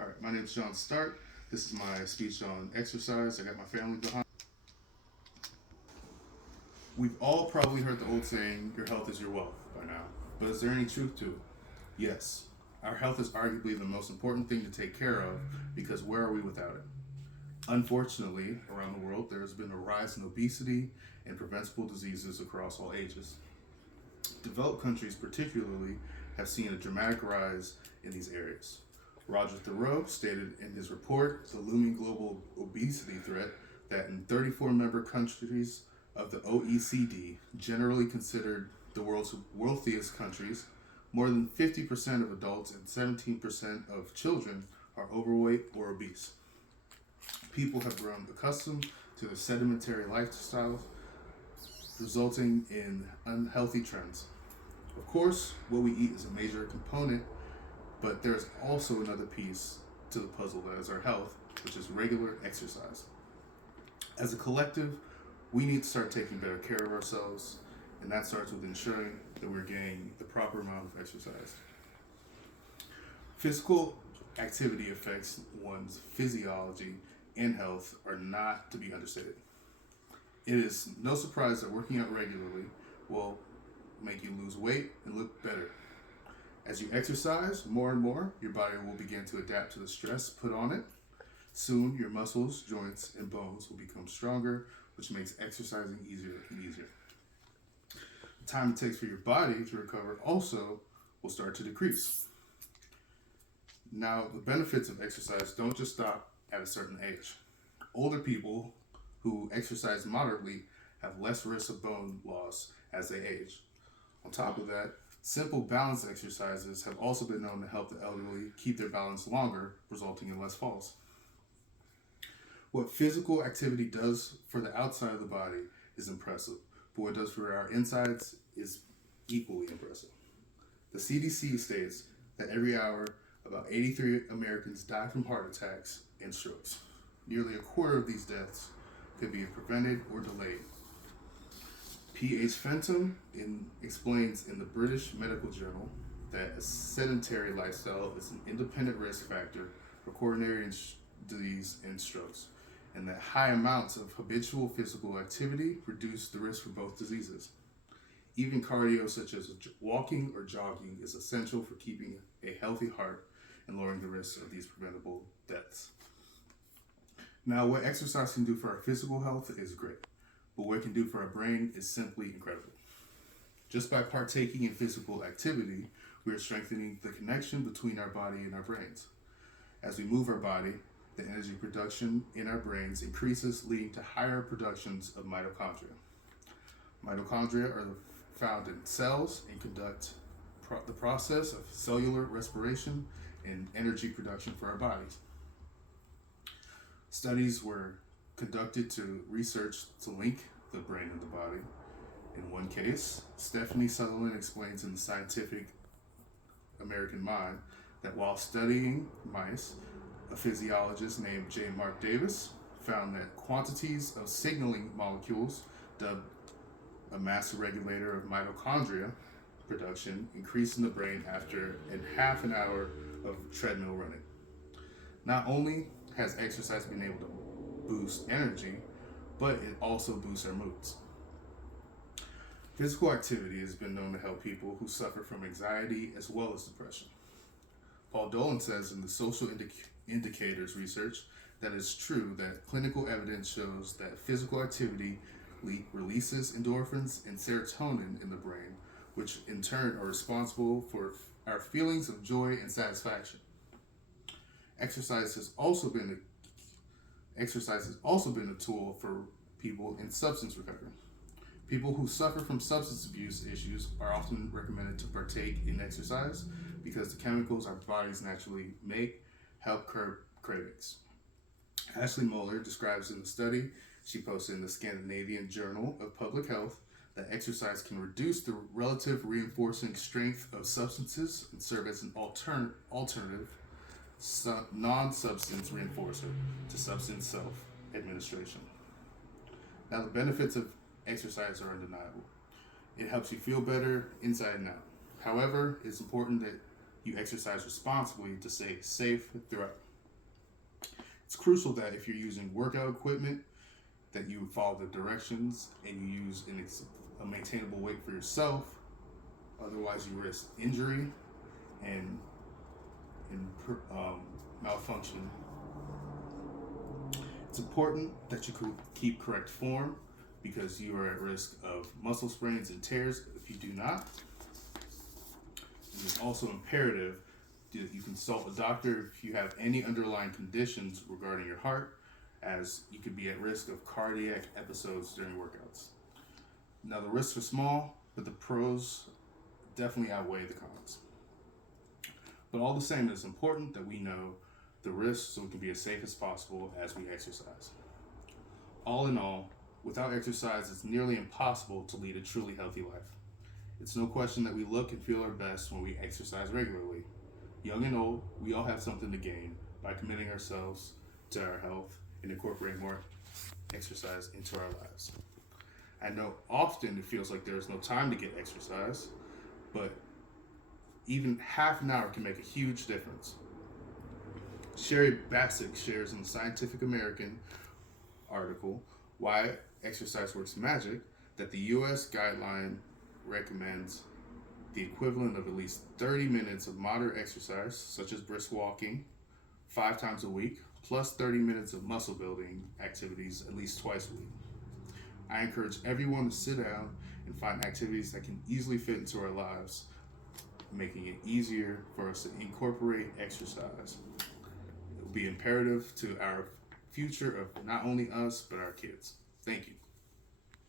All right, my name is John Stark. This is my speech on exercise. I got my family behind. We've all probably heard the old saying, your health is your wealth by now. But is there any truth to it? Yes. Our health is arguably the most important thing to take care of because where are we without it? Unfortunately, around the world, there has been a rise in obesity and preventable diseases across all ages. Developed countries, particularly, have seen a dramatic rise in these areas. Roger Thoreau stated in his report, The Looming Global Obesity Threat, that in 34 member countries of the OECD, generally considered the world's wealthiest countries, more than 50% of adults and 17% of children are overweight or obese. People have grown accustomed to the sedentary lifestyles, resulting in unhealthy trends. Of course, what we eat is a major component, but there's also another piece to the puzzle that is our health, which is regular exercise. As a collective, we need to start taking better care of ourselves, and that starts with ensuring that we're getting the proper amount of exercise. Physical activity affects one's physiology and health are not to be understated. It is no surprise that working out regularly will make you lose weight and look better. As you exercise more and more, your body will begin to adapt to the stress put on it. Soon, your muscles, joints, and bones will become stronger, which makes exercising easier and easier. The time it takes for your body to recover also will start to decrease. Now, the benefits of exercise don't just stop at a certain age. Older people who exercise moderately have less risk of bone loss as they age. On top of that, simple balance exercises have also been known to help the elderly keep their balance longer, resulting in less falls. What physical activity does for the outside of the body is impressive, but what it does for our insides is equally impressive. The CDC states that every hour, about 83 Americans die from heart attacks and strokes. Nearly a quarter of these deaths could be prevented or delayed. P.H. Fenton explains in the British Medical Journal that a sedentary lifestyle is an independent risk factor for coronary disease and strokes, and that high amounts of habitual physical activity reduce the risk for both diseases. Even cardio such as walking or jogging is essential for keeping a healthy heart and lowering the risk of these preventable deaths. Now, what exercise can do for our physical health is great, but what it can do for our brain is simply incredible. Just by partaking in physical activity, we are strengthening the connection between our body and our brains. As we move our body, the energy production in our brains increases, leading to higher productions of mitochondria. Mitochondria are found in cells and conduct the process of cellular respiration and energy production for our bodies. Studies were conducted to research to link the brain and the body. In one case, Stephanie Sutherland explains in the Scientific American Mind that while studying mice, a physiologist named J. Mark Davis found that quantities of signaling molecules, dubbed a master regulator of mitochondria production, increased in the brain after half an hour of treadmill running. Not only has exercise been able to boost energy, but it also boosts our moods. Physical activity has been known to help people who suffer from anxiety as well as depression. Paul Dolan says in the social indicators research that it's true that clinical evidence shows that physical activity releases endorphins and serotonin in the brain, which in turn are responsible for our feelings of joy and satisfaction. Exercise has also been a tool for people in substance recovery. People who suffer from substance abuse issues are often recommended to partake in exercise because the chemicals our bodies naturally make help curb cravings. Ashley Moeller describes in the study she posted in the Scandinavian Journal of Public Health that exercise can reduce the relative reinforcing strength of substances and serve as an alternative non-substance reinforcer to substance self-administration. Now, the benefits of exercise are undeniable. It helps you feel better inside and out. However, it's important that you exercise responsibly to stay safe throughout. It's crucial that if you're using workout equipment, that you follow the directions and you use a maintainable weight for yourself. Otherwise, you risk injury and malfunction. It's important that you keep correct form because you are at risk of muscle sprains and tears if you do not. It is also imperative that you consult a doctor if you have any underlying conditions regarding your heart, as you could be at risk of cardiac episodes during workouts. Now, the risks are small, but the pros definitely outweigh the cons. But all the same, it's important that we know the risks so we can be as safe as possible as we exercise. All in all, without exercise, it's nearly impossible to lead a truly healthy life. It's no question that we look and feel our best when we exercise regularly. Young and old, we all have something to gain by committing ourselves to our health and incorporating more exercise into our lives. I know often it feels like there's no time to get exercise, but even half an hour can make a huge difference. Sherry Bassick shares in the Scientific American article, Why Exercise Works Magic, that the U.S. guideline recommends the equivalent of at least 30 minutes of moderate exercise, such as brisk walking, 5 times a week, plus 30 minutes of muscle building activities at least twice a week. I encourage everyone to sit down and find activities that can easily fit into our lives, making it easier for us to incorporate exercise. It will be imperative to our future of not only us, but our kids. Thank you.